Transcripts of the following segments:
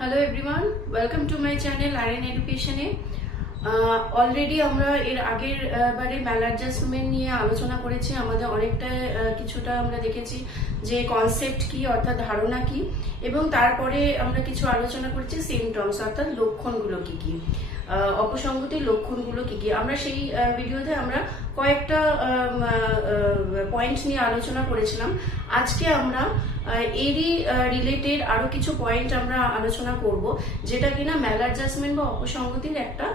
Hello everyone, welcome to my channel RN এডুকেশনে। Already আমরা এর আগের বারে ম্যালাডজাস্টমেন্ট নিয়ে আলোচনা করেছি। আমাদের অনেকটা কিছুটা আমরা দেখেছি যে কনসেপ্ট কি অর্থাৎ ধারণা কি, এবং তারপরে আমরা কিছু আলোচনা করেছি সিমটমস অর্থাৎ লক্ষণগুলো কি কি, অপসংগতির লক্ষণগুলো কি কি। আমরা সেই ভিডিওতে আমরা কয়েকটা পয়েন্ট নিয়ে আলোচনা করেছিলাম। আজকে আমরা এরই রিলেটেড আরো কিছু পয়েন্ট আমরা আলোচনা করব, যেটা কিনা ম্যালাডজাস্টমেন্ট বা অপসংগতির একটা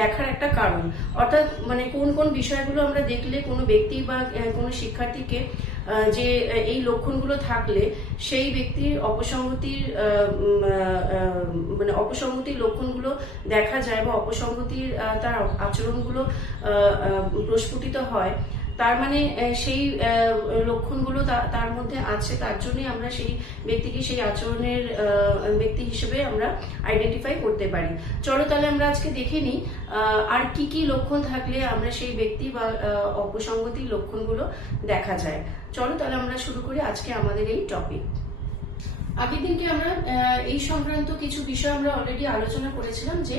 দেখার একটা কারণ। অর্থাৎ মানে কোন কোন বিষয়গুলো আমরা দেখলে কোনো ব্যক্তি বা কোনো শিক্ষার্থীকে যে এই লক্ষণগুলো থাকলে সেই ব্যক্তির অপসংগতির লক্ষণগুলো দেখা যায় বা অপসংগতির তার আচরণগুলো প্রস্ফুটিত হয়, তার মানে সেই লক্ষণগুলো তার মধ্যে আছে, তার জন্যই আমরা সেই ব্যক্তিকে সেই আচরণের ব্যক্তি হিসেবে আমরা আইডেন্টিফাই করতে পারি। চলো তাহলে আমরা আজকে দেখে নিই আর কি কি লক্ষণ থাকলে আমরা সেই ব্যক্তি বা অপসংগতির লক্ষণগুলো দেখা যায়। চলো তাহলে আমরা শুরু করি আজকে আমাদের এই টপিক। আগের দিনকে আমরা এই সংক্রান্ত কিছু বিষয় আমরা অলরেডি আলোচনা করেছিলাম যে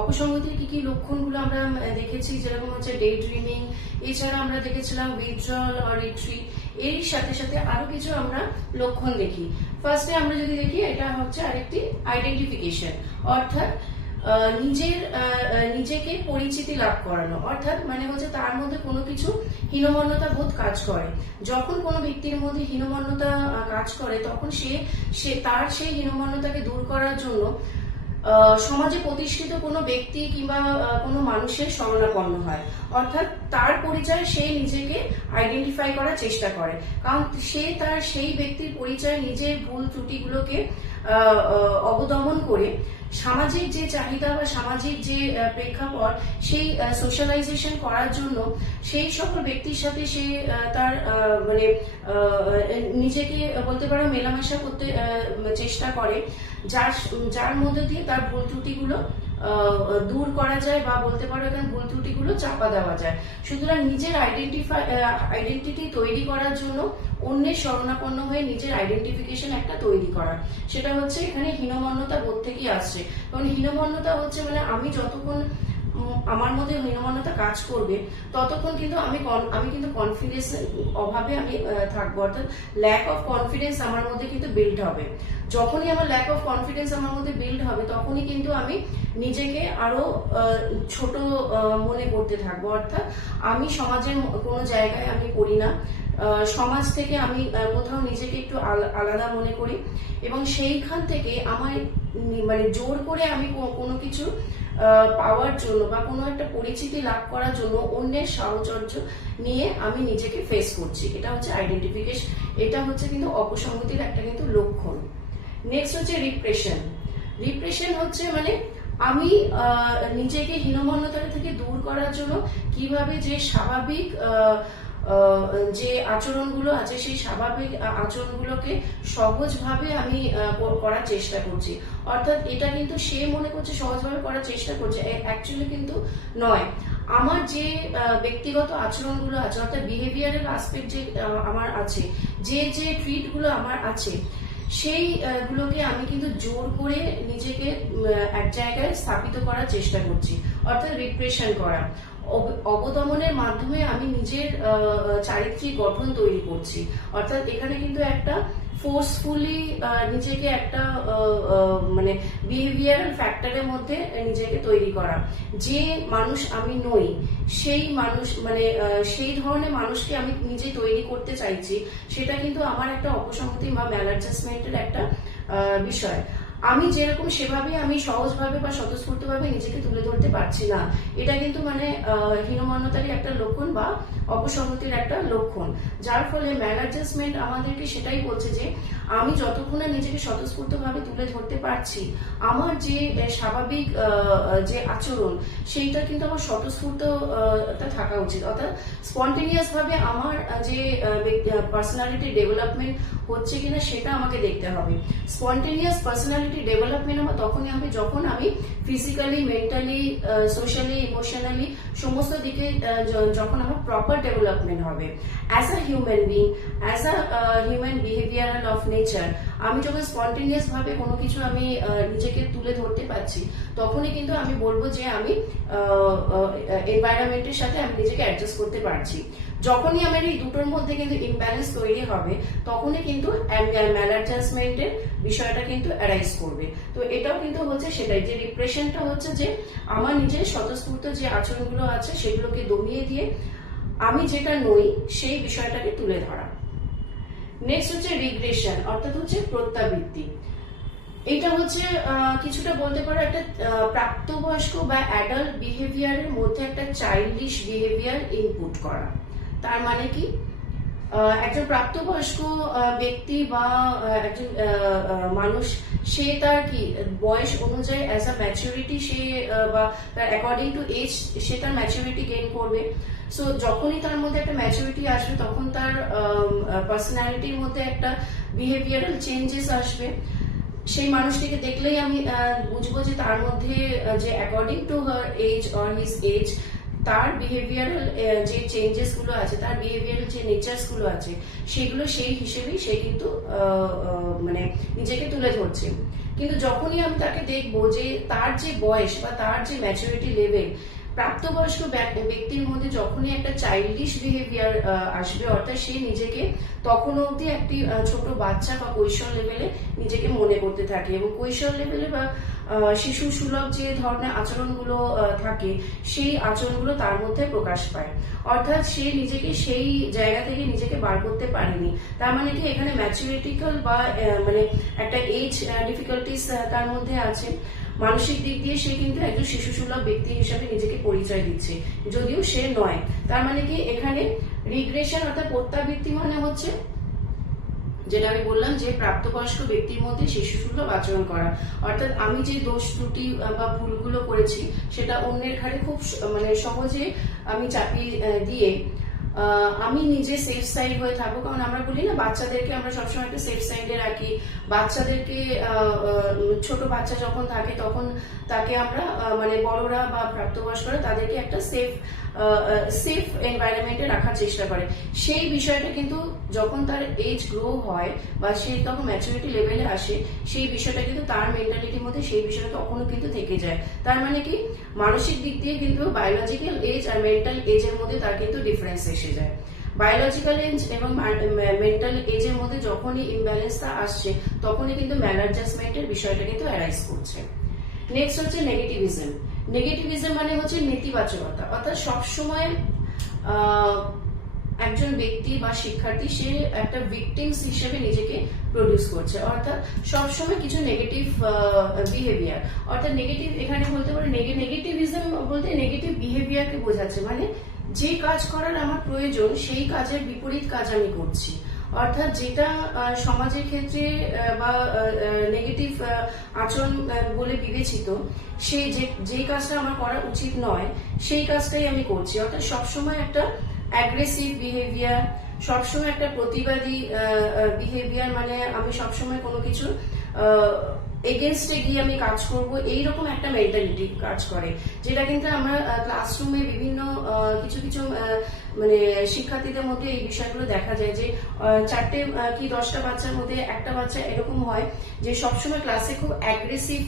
অপসংগতির কি কি লক্ষণগুলো আমরা দেখেছি, যেরকম হচ্ছে ডে ড্রিমিং, এছাড়া আমরা দেখেছিলাম উইথড্রল অর রিট্রিট। এর সাথে সাথে আরো কিছু আমরা লক্ষণ দেখি। ফার্স্টে আমরা যদি দেখি, এটা হচ্ছে আরেকটি আইডেন্টিফিকেশন, অর্থাৎ নিজেকে পরিচিতি লাভ করানো। অর্থাৎ মানে হচ্ছে তার মধ্যে কোনো কিছু হীনমন্যতা বোধ কাজ করে। যখন কোনো ব্যক্তির মধ্যে হীনমন্যতা কাজ করে, তখন সে তার সেই হীনমন্যতাকে দূর করার জন্য সমাজে প্রতিষ্ঠিত কোনো ব্যক্তি কিংবা কোনো মানুষের শরণাপন্ন হয়। অর্থাৎ তার পরিচয় সে নিজেকে আইডেন্টিফাই করার চেষ্টা করে, কারণ সে তার সেই ব্যক্তির পরিচয় নিজের ভুল ত্রুটিগুলোকে অবদমন করে সামাজিক যে চাহিদা বা সামাজিক যে প্রেক্ষাপট, সেই সোশ্যালাইজেশন করার জন্য সেই সকল ব্যক্তির সাথে সে তার নিজেকে বলতে পারো মেলামেশা করতে চেষ্টা করে, যার মধ্যে দিয়ে তার ভুল ত্রুটিগুলো দূর করা যায় বা বলতে পারো এখানে ভুল ত্রুটিগুলো চাপা দেওয়া যায়। সুতরাং নিজের আইডেন্টিটি তৈরি করার জন্য অন্যের শরণাপন্ন হয়ে নিজের আইডেন্টিফিকেশন একটা তৈরি করা, সেটা হচ্ছে এখানে হীনমন্যতা বোধ থেকেই আসছে। কারণ হীনমন্যতা হচ্ছে মানে আমি যতক্ষণ আমার মধ্যে হীনমন্যতা কাজ করবে, ততক্ষণ কিন্তু আমি কিন্তু কনফিডেন্স অভাবে আমি থাকবো। অর্থাৎ ল্যাক অফ কনফিডেন্স আমার মধ্যে কিন্তু বিল্ড হবে। যখনই আমার ল্যাক অফ কনফিডেন্স আমার মধ্যে বিল্ড হবে, তখনই কিন্তু আমি নিজেকে আরো ছোট মনে করতে থাকবো। অর্থাৎ আমি সমাজের কোনো জায়গায় আমি করি না, সমাজ থেকে আমি কোথাও নিজেকে একটু আলাদা মনে করি, এবং সেইখান থেকে আমার মানে জোর করে আমি কোনো কিছু পাওয়ার জন্য বা কোনো একটা পরিচিতি লাভ করার জন্য অন্যের সাহচর্য নিয়ে আমি নিজেকে ফেস করছি। এটা হচ্ছে আইডেন্টিফিকেশন, এটা হচ্ছে কিন্তু অপসংগতির একটা কিন্তু লক্ষণ। নেক্সট হচ্ছে রিপ্রেশন। রিপ্রেশন হচ্ছে মানে আমি নিজেকে হীনমন্যতা থেকে দূর করার জন্য কিভাবে যে স্বাভাবিক যে আচরণগুলো আছে, সেই স্বাভাবিক আচরণগুলোকে সহজভাবে আমি করার চেষ্টা করছি। অর্থাৎ এটা কিন্তু সে মনে করছে সহজভাবে করার চেষ্টা করছে, অ্যাকচুয়ালি কিন্তু নয়। আমার যে ব্যক্তিগত আচরণগুলো আছে, অর্থাৎ বিহেভিয়ারাল আসপেক্ট যে আমার আছে, যে ট্রিটগুলো আমার আছে, সেই গুলোকে আমি কিন্তু জোর করে নিজেকে এক জায়গায় স্থাপিত করার চেষ্টা করছি, অর্থাৎ রিপ্রেশন করা। অবদমনের মাধ্যমে আমি নিজের চারিত্রিক গঠন তৈরি করছি। অর্থাৎ এখানে কিন্তু একটা ফোর্সফুলি নিজেকে একটা মানে বিহেভিয়ারাল ফ্যাক্টরের মধ্যে নিজেকে তৈরি করা। যে মানুষ আমি নই, সেই মানুষ মানে সেই ধরনের মানুষকে আমি নিজে তৈরি করতে চাইছি, সেটা কিন্তু আমার একটা অপসংগতি বা ম্যালাডজাস্টমেন্টের একটা বিষয়। আমি যেরকম সেভাবে আমি সহজভাবে বা স্বতঃস্ফূর্তভাবে নিজেকে তুলে ধরতে পারছি না, এটা কিন্তু মানে হীনমন্যতারই একটা লক্ষণ বা অপসংগতির একটা লক্ষণ। যার ফলে ম্যালাডজাস্টমেন্ট আমাদেরকে সেটাই বলছে যে আমি যতক্ষণ না নিজেকে স্বতঃস্ফূর্তভাবে তুলে ধরতে পারছি, আমার যে স্বাভাবিক যে আচরণ, সেইটা কিন্তু আমার স্বতঃস্ফূর্ত থাকা উচিত। অর্থাৎ স্পন্টেনিয়াস ভাবে আমার যে পার্সোনালিটি ডেভেলপমেন্ট হচ্ছে কিনা সেটা আমাকে দেখতে হবে। স্পন্টেনিয়াস পার্সোনালিটি ডেভেলপমেন্ট আমার তখনই হবে যখন আমি ফিজিক্যালি, মেন্টালি, সোশ্যালি, ইমোশনালি সমস্ত দিকে যখন আমার প্রপার ডেভেলপমেন্ট হবে। As a human being, as a human behavioural of nature, আমি যখন স্পন্টেনিয়াস ভাবে কোনো কিছু আমি নিজেকে তুলে ধরতে পারছি, তখনই কিন্তু আমি বলবো যে আমি এনভায়রনমেন্টের সাথে আমি নিজেকে অ্যাডজাস্ট করতে পারছি। যখনই আমার এই দুটোর মধ্যে কিন্তু ইমব্যালেন্স তৈরি হবে, তখনই কিন্তু ম্যালাডজাস্টমেন্টের বিষয়টা কিন্তু অ্যারাইজ করবে। তো এটাও কিন্তু হচ্ছে সেটাই, যে রিপ্রেশনটা হচ্ছে যে আমার নিজের স্বতঃস্ফূর্ত যে আচরণগুলো আছে সেগুলোকে দমিয়ে দিয়ে আমি যেটা নই সেই বিষয়টাকে তুলে ধরা। নেক্সট হচ্ছে রিগ্রেশন, অর্থাৎ হচ্ছে প্রত্যাবৃত্তি। এটা হচ্ছে কিছুটা বলতে পারো একটা প্রাপ্তবয়স্ক বা অ্যাডাল্ট বিহেভিয়ারের মধ্যে একটা চাইল্ডিশ বিহেভিয়ার ইনপুট করা। তার মানে কি, একজন প্রাপ্তবয়স্ক ব্যক্তি বা একজন মানুষ, সে তার কি বয়স অনুযায়ী অ্যাজ আ ম্যাচুরিটি সে বা তার অ্যাকর্ডিং টু এজ সে তার ম্যাচুরিটি গেইন করবে। সো যখনই তার মধ্যে একটা ম্যাচুরিটি আসবে, তখন তার পার্সোনালিটির মধ্যে একটা বিহেভিয়ারাল চেঞ্জেস আসবে। সেই মানুষটিকে দেখলেই আমি বুঝবো যে তার মধ্যে যে according to her age or his age তার বিহেভিয়ারাল যে চেঞ্জেস গুলো আছে, তার বিহেভিয়ারাল যে নেচার্স গুলো আছে, সেগুলো সেই হিসেবেই সে কিন্তু মানে নিজেকে তুলে ধরছে। কিন্তু যখনই আমি তাকে দেখবো যে তার যে বয়স বা তার যে ম্যাচুরিটি লেভেল, প্রাপ্তবয়স্ক ব্যক্তির মধ্যে যখনই একটা চাইল্ডিশ বিহেভিয়ার আসবে, অর্থাৎ সে নিজেকে তখন অবধি একটি ছোট বাচ্চা বা কৈশোর লেভেলে নিজেকে মনে করতে থাকে, এবং কৈশোর লেভেলে বা শিশু সুলভ যে ধরনের আচরণগুলো থাকে, সেই আচরণগুলো তার মধ্যে প্রকাশ পায়। অর্থাৎ সে নিজেকে সেই জায়গা থেকে নিজেকে বার করতে পারেনি। তার মানে কি, এখানে ম্যাচুরিটিক্যাল বা মানে একটা এজ ডিফিকাল্টিস তার মধ্যে আছে। মানসিক দিক দিয়ে সে কিন্তু একজন শিশু সুলভ ব্যক্তি হিসাবে নিজেকে পরিচয় দিচ্ছে, যদিও সে নয়। তার মানে কি, এখানে রিগ্রেশন অর্থাৎ প্রত্যাবৃত্তি মানে হচ্ছে যেটা আমি বললাম যে প্রাপ্তবয়স্ক ব্যক্তির মধ্যে শিশু সুলভ আচরণ করা, অর্থাৎ আমি যে দোষ ত্রুটি বা ভুলগুলো করেছি সেটা অন্যের ঘাড়ে খুব মানে সহজে আমি চাপিয়ে দিয়ে আমি নিজে সেফ সাইড হয়ে থাকবো। কারণ আমরা বলি না, বাচ্চাদেরকে আমরা সবসময় একটা সেফ সাইডে রাখি। বাচ্চাদেরকে ছোট বাচ্চা যখন থাকে তখন তাকে আমরা মানে বড়রা বা প্রাপ্তবয়স্করা তাদেরকে একটা সেফ এনভায়রনমেন্টে রাখার চেষ্টা করে। সেই বিষয়টা কিন্তু যখন তার এজ গ্রো হয় বা সে তখন ম্যাচুরিটি লেভেলে আসে, সেই বিষয়টা কিন্তু তার মেন্টালিটির মধ্যে সেই বিষয়টা তখনও কিন্তু থেকে যায়। তার মানে কি, মানসিক দিক দিয়ে কিন্তু বায়োলজিক্যাল এজ আর মেন্টাল এজের মধ্যে তার কিন্তু ডিফারেন্স এসে যায়। বায়োলজিক্যাল এজ এবং মেন্টাল এজের মধ্যে যখনই ইমব্যালেন্সটা আসছে, তখনই কিন্তু ম্যালাডজাস্টমেন্টের বিষয়টা কিন্তু অ্যারাইজ করছে। নেক্সট হচ্ছে নেগেটিভিজম। নেগেটিভিজম মানে হচ্ছে নেতিবাচকতা, অর্থাৎ সবসময় একজন ব্যক্তি বা শিক্ষার্থী সে একটা ভিকটিমস হিসেবে নিজেকে প্রডিউস করছে, অর্থাৎ সবসময় কিছু নেগেটিভ বিহেভিয়ার। অর্থাৎ নেগেটিভ এখানে বলতে পারে নেগেটিভিজম বলতে নেগেটিভ বিহেভিয়ারকে বোঝাচ্ছে, মানে যে কাজ করার আমার প্রয়োজন সেই কাজের বিপরীত কাজ আমি করছি। অর্থাৎ যেটা সমাজের ক্ষেত্রে বা নেগেটিভ আচরণ বলে বিবেচিত, সে যে কাজটা আমার করা উচিত নয় সেই কাজটাই আমি করছি। অর্থাৎ সবসময় একটা অ্যাগ্রেসিভ বিহেভিয়ার, সবসময় একটা প্রতিবাদী বিহেভিয়ার, মানে আমি সবসময় কোনো কিছু এগেনস্টে গিয়ে আমি কাজ করব, এইরকম একটা মেন্টালিটি কাজ করে। যেটা কিন্তু আমরা ক্লাসরুমে বিভিন্ন কিছু কিছু মানে শিক্ষার্থীদের মধ্যে এই বিষয়গুলো দেখা যায় যে 4টে কি 10টা বাচ্চার মধ্যে একটা বাচ্চা এরকম হয় যে সবসময় ক্লাসে খুব অ্যাগ্রেসিভ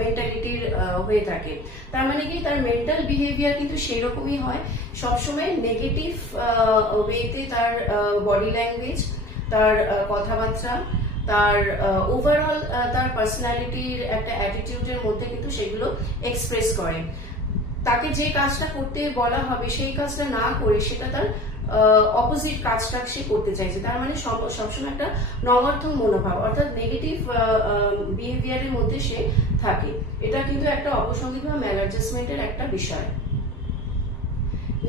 মেন্টালিটির হয়ে থাকে। তার মানে কি, তার মেন্টাল বিহেভিয়ার কিন্তু সেই রকমই হয়, সবসময় নেগেটিভ ওয়েতে তার বডি ল্যাঙ্গুয়েজ, তার কথাবার্তা, তার ওভারঅল তার পার্সোনালিটির একটা অ্যাটিটিউডের মধ্যে কিন্তু সেগুলো এক্সপ্রেস করে। তাকে যে কাজটা করতে বলা হবে সেই কাজটা না করে সেটা তার অপোজিট কাজটা সে করতে চাইছে। তার মানে সবসময় একটা নবার্থক মনোভাব, অর্থাৎ নেগেটিভ বিহেভিয়ারের মধ্যে সে থাকে। এটা কিন্তু একটা অপসঙ্গিক বা ম্যালাডজাস্টমেন্টের একটা বিষয়।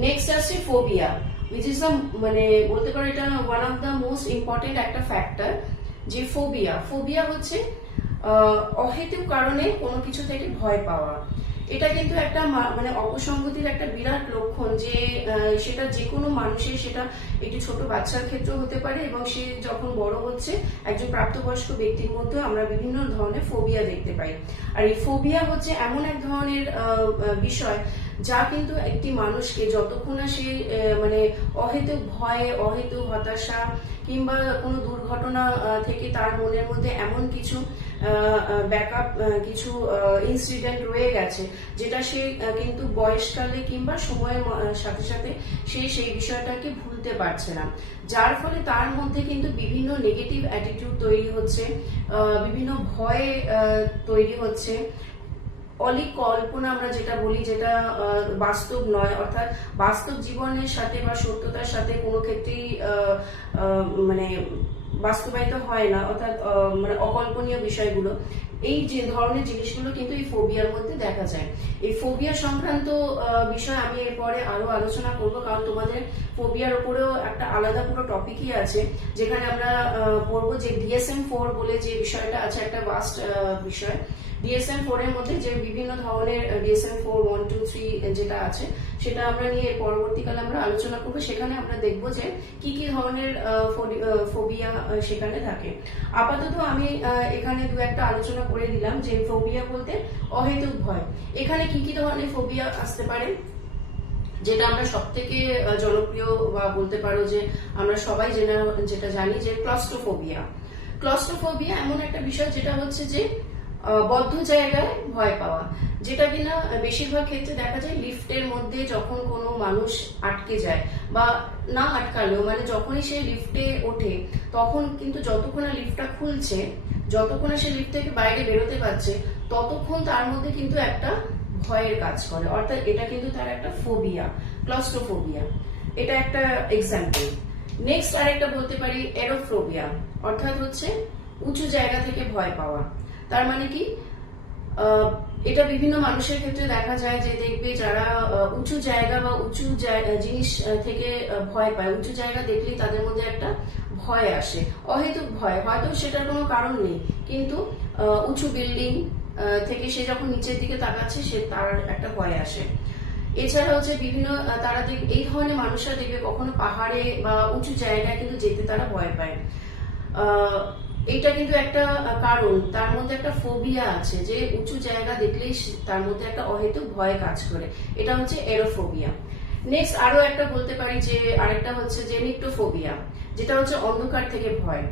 নেক্সট আসছে ফোবিয়া, উইচ ইজ মানে বলতে পারো এটা one of the most important একটা ফ্যাক্টর। যে ফোবিয়া হচ্ছে অহেতুক কারণে কোনো কিছু থেকে ভয় পাওয়া। এটা কিন্তু একটা মানে অপসংগতির একটা বিরাট লক্ষণ, যে সেটা যে কোনো মানুষের, সেটা একটি ছোট বাচ্চার ক্ষেত্রেও হতে পারে, এবং সে যখন বড় হচ্ছে একজন প্রাপ্তবয়স্ক ব্যক্তির মধ্যে আমরা বিভিন্ন ধরনের ফোবিয়া দেখতে পাই। আর এই ফোবিয়া হচ্ছে এমন এক ধরনের বিষয় যা কিন্তু একটি মানুষকে যতক্ষণ না সে মানে অহেতুক ভয়ে, অহেতুক হতাশা কিংবা কোনো দুর্ঘটনা থেকে তার মনের মধ্যে এমন কিছু ব্যাকআপ কিছু ইনসিডেন্ট রয়ে গেছে যেটা সে কিন্তু বয়সকালে কিংবা সময়ের সাথে সাথে সে সেই বিষয়টাকে ভুলতে পারছে না, যার ফলে তার মধ্যে কিন্তু বিভিন্ন নেগেটিভ অ্যাটিটিউড তৈরি হচ্ছে, বিভিন্ন ভয় তৈরি হচ্ছে, অলিক কল্পনা আমরা যেটা বলি, যেটা বাস্তব নয়, অর্থাৎ বাস্তব জীবনের সাথে বা সত্যতার সাথে কোনো ক্ষেত্রেই মানে বাস্তবায়িত হয় না, অর্থাৎ মানে অকল্পনীয় বিষয়গুলো, এই যে ধরনের জিনিসগুলো কিন্তু এই ফোবিয়ার মধ্যে দেখা যায়। এই ফোবিয়া সংক্রান্ত বিষয় আমি এরপরে আরো আলোচনা করব, কারণ তোমাদের ফোবিয়ার উপরেও একটা আলাদা পুরো টপিকই আছে, যেখানে আমরা পড়বো যে DSM-4 বলে যে বিষয়টা আছে, একটা ভাস্ট বিষয়। DSM-4 এর মধ্যে যে বিভিন্ন ধরনের DSM-4 1 2 3 যেটা আছে, সেটা আমরা নিয়ে পরবর্তীকালে আমরা আলোচনা করবো। সেখানে আমরা দেখবো যে কি কি ধরনের ফোবিয়া সেখানে থাকে। আপাতত আমি এখানে দু একটা আলোচনা করে দিলাম যে ফোবিয়া বলতে অহেতুক ভয়। এখানে কি কি ধরনের ফোবিয়া আসতে পারে, যেটা আমরা সব থেকে জনপ্রিয় বা বলতে পারো যে আমরা সবাই যেটা জানি যে ক্লস্ট্রোফোবিয়া। ক্লস্ট্রোফোবিয়া এমন একটা বিষয় যেটা হচ্ছে যে বদ্ধ জায়গায় ভয় পাওয়া, যেটা কিনা বেশিরভাগ ক্ষেত্রে দেখা যায় লিফটের মধ্যে যখন কোনো মানুষ আটকে যায়, বা না আটকালেও মানে যখনই সে লিফটে ওঠে তখন কিন্তু যতক্ষণ না লিফটটা খুলছে, যতক্ষণ সে লিফট থেকে বাইরে বেরোতে পারছে, ততক্ষণ তার মধ্যে কিন্তু একটা ভয়ের কাজ করে, অর্থাৎ এটা কিন্তু তার একটা ফোবিয়া, ক্লস্ট্রোফোবিয়া। এটা একটা এক্সাম্পল। নেক্সট আরেকটা বলতে পারি এরোফোবিয়া, অর্থাৎ হচ্ছে উঁচু জায়গা থেকে ভয় পাওয়া। তার মানে কি, এটা বিভিন্ন মানুষের ক্ষেত্রে দেখা যায় যে দেখবে যারা উঁচু জায়গা বা উঁচু জিনিস থেকে ভয় পায়, উঁচু জায়গা দেখলেই তাদের মধ্যে একটা ভয় আসে, অহেতুক ভয়, হয়তো সেটার কোনো কারণ নেই, কিন্তু উঁচু বিল্ডিং থেকে সে যখন নিচের দিকে তাকাচ্ছে সে তার একটা ভয় আসে। এছাড়া হচ্ছে বিভিন্ন তারা এই ধরনের মানুষরা দেখবে কখনো পাহাড়ে বা উঁচু জায়গায় কিন্তু যেতে তারা ভয় পায়। এটা কিন্তু একটা কারণ, তার মধ্যে একটা ফোবিয়া আছে, যে উঁচু জায়গা দেখলেই তার মধ্যে একটা অহেতুক ভয় কাজ করে, এটা হচ্ছে এরোফোবিয়া। নেক্সট আরো একটা বলতে পারি যে আরেকটা হচ্ছে যে নিক্টোফোবিয়া, যেটা হচ্ছে অন্ধকার থেকে ভয়।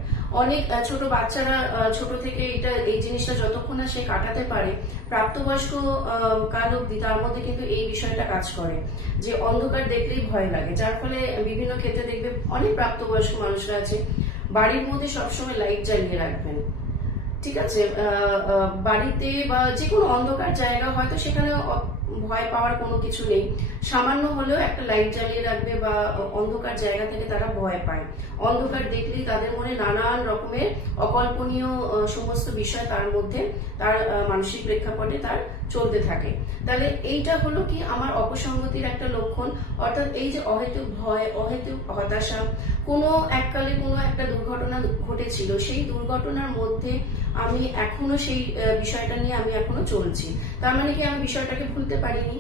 অনেক ছোট বাচ্চারা ছোট থেকে এই জিনিসটা যতক্ষণ না সে কাটাতে পারে, প্রাপ্তবয়স্ক কাল অব্দি তার মধ্যে কিন্তু এই বিষয়টা কাজ করে, যে অন্ধকার দেখলেই ভয় লাগে, যার ফলে বিভিন্ন ক্ষেত্রে দেখবে অনেক প্রাপ্তবয়স্ক মানুষরা আছে বাড়ির মধ্যে সবসময় লাইট জ্বালিয়ে রাখবেন, ঠিক আছে, বাড়িতে বা যে কোনো অন্ধকার জায়গা, হয়তো সেখানে ভয় পাওয়ার কোনো কিছু নেই, সামান্য হলেও একটা লাইট জ্বালিয়ে রাখবে, বা অন্ধকার জায়গা থেকে তারা ভয় পায়। অন্ধকার দেখলেই তাদের মনে নানান রকমের অকল্পনীয় সমস্ত বিষয় তার মধ্যে, তার মানসিক প্রেক্ষাপটে তার চলতে থাকে। তাহলে এইটা হলো কি আমার অপসংগতির একটা লক্ষণ, অর্থাৎ এই যে অহেতুক ভয়, অহেতুক হতাশা, কোনো এককালে কোনো একটা দুর্ঘটনা ঘটেছিল, সেই দুর্ঘটনার মধ্যে আমি এখনো সেই বিষয়টা নিয়ে আমি এখনো চলছি, তার মানে কি আমি বিষয়টাকে ভুলতে পারিনি।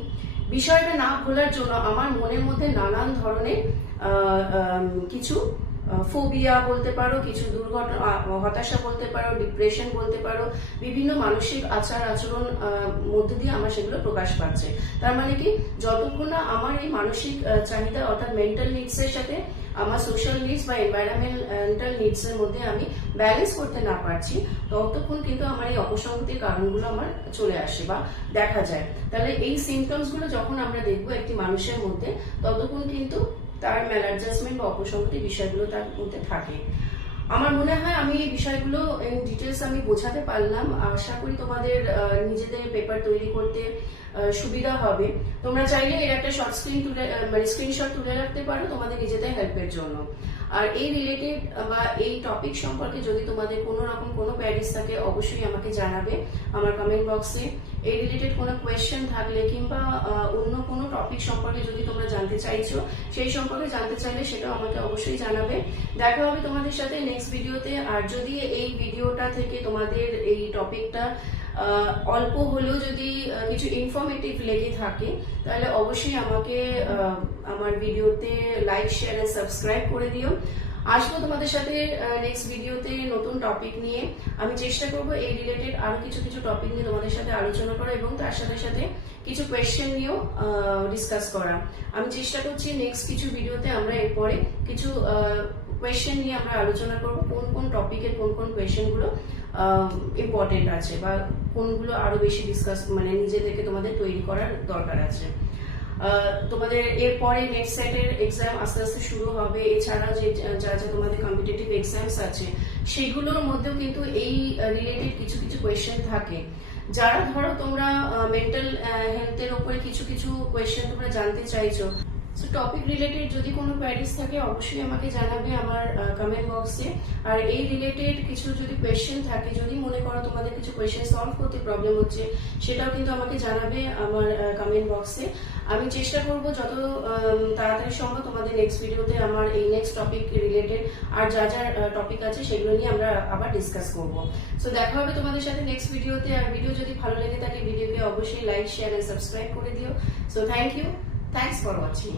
বিষয়টা না ভোলার জন্য আমার মনের মধ্যে নানান ধরনের কিছু ফোবিয়া বলতে পারো, কিছু দুর্ঘটনা, হতাশা বলতে পারো, ডিপ্রেশন বলতে পারো, বিভিন্ন মানসিক আচার আচরণ মধ্য দিয়ে আমার সেগুলো প্রকাশ পাচ্ছে। তার মানে কি, যতক্ষণ না আমার এই মানসিক চাহিদা অর্থাৎ মেন্টাল নিডস এর সাথে আমার সোশ্যাল নিডস বা এনভায়রনমেন্টাল নিডস এর মধ্যে আমি ব্যালেন্স করতে না পারছি, ততক্ষণ কিন্তু আমার এই অপসংগতির কারণগুলো আমার চলে আসে বা দেখা যায়। তাহলে এই সিমটমস গুলো যখন আমরা দেখবো একটি মানুষের মধ্যে, ততক্ষণ কিন্তু তার ম্যালাডজাস্টমেন্ট বা অপসংগতি বিষয়গুলো তার মধ্যে থাকে। আমার মনে হয় আমি এই বিষয়গুলো ইন ডিটেলস আমি বোঝাতে পারলাম। আশা করি তোমাদের নিজেদের পেপার তৈরি করতে সুবিধা হবে। তোমরা চাইলে এর একটা শর্ট স্ক্রিনশট তুলে রাখতে পারো তোমাদের নিজেদের হেল্পের জন্য। আর এই রিলেটেড বা এই টপিক সম্পর্কে যদি তোমাদের কোনো রকম কোনো কোয়েরিজ থাকে, অবশ্যই আমাকে জানাবে আমার কমেন্ট বক্সে। এই রিলেটেড কোনো কোয়েশ্চেন থাকলে কিংবা অন্য কোনো টপিক সম্পর্কে যদি তোমরা জানতে চাইছো, সেই সম্পর্কে জানতে চাইলে সেটাও আমাকে অবশ্যই জানাবে। দেখা হবে তোমাদের সাথে নেক্সট ভিডিওতে। আর যদি এই ভিডিওটা থেকে তোমাদের এই টপিকটা অল্প হলেও যদি কিছু ইনফরমেটিভ লেগে থাকে তাহলে অবশ্যই আমাকে আমার ভিডিওতে লাইক শেয়ার এন্ড সাবস্ক্রাইব করে দিও। আসবো তোমাদের সাথে নেক্সট ভিডিওতে নতুন টপিক নিয়ে। আমি চেষ্টা করব এই রিলেটেড আরো কিছু কিছু টপিক নিয়ে তোমাদের সাথে আলোচনা করা এবং তার সাথে সাথে কিছু কোয়েশ্চেন নিয়েও ডিসকাস করা। আমি চেষ্টা করছি নেক্সট কিছু ভিডিওতে আমরা এরপরে কিছু কোয়েশ্চেন নিয়ে আমরা আলোচনা করব, কোন কোন টপিকের কোন কোন কোয়েশ্চেন গুলো ইম্পর্টেন্ট আছে বা কোনগুলো আরো বেশি ডিসকাস মানে নিজেদেরকে তোমাদের তৈরি করার দরকার আছে। তোমাদের এরপরে নেক্সট সেটের এক্সাম আস্তে আস্তে শুরু হবে। এছাড়া যে যা যা তোমাদের কম্পিটিটিভ এক্সামস আছে সেগুলোর মধ্যেও কিন্তু এই রিলেটেড কিছু কিছু কোয়েশ্চেন থাকে। যারা ধরো তোমরা মেন্টাল হেলথের উপরে কিছু কিছু কোয়েশ্চেন তোমরা জানতে চাইছো, সো টপিক রিলেটেড যদি কোনো কোয়ারিজ থাকে অবশ্যই আমাকে জানাবে আমার কমেন্ট বক্সে। আর এই রিলেটেড কিছু যদি কোয়েশ্চেন থাকে, যদি মনে করো তোমাদের কিছু কোয়েশ্চেন সলভ করতে প্রবলেম হচ্ছে, সেটাও কিন্তু আমাকে জানাবে আমার কমেন্ট বক্সে। আমি চেষ্টা করব যত তাড়াতাড়ি সম্ভব তোমাদের নেক্সট ভিডিওতে আমার এই নেক্সট টপিক রিলেটেড আর যা যা টপিক আছে সেগুলো নিয়ে আমরা আবার ডিসকাস করব। সো দেখা হবে তোমাদের সাথে নেক্সট ভিডিওতে। আর ভিডিও যদি ভালো লেগে থাকে ভিডিওকে অবশ্যই লাইক শেয়ার এন্ড সাবস্ক্রাইব করে দিও। So thank you, thanks for watching.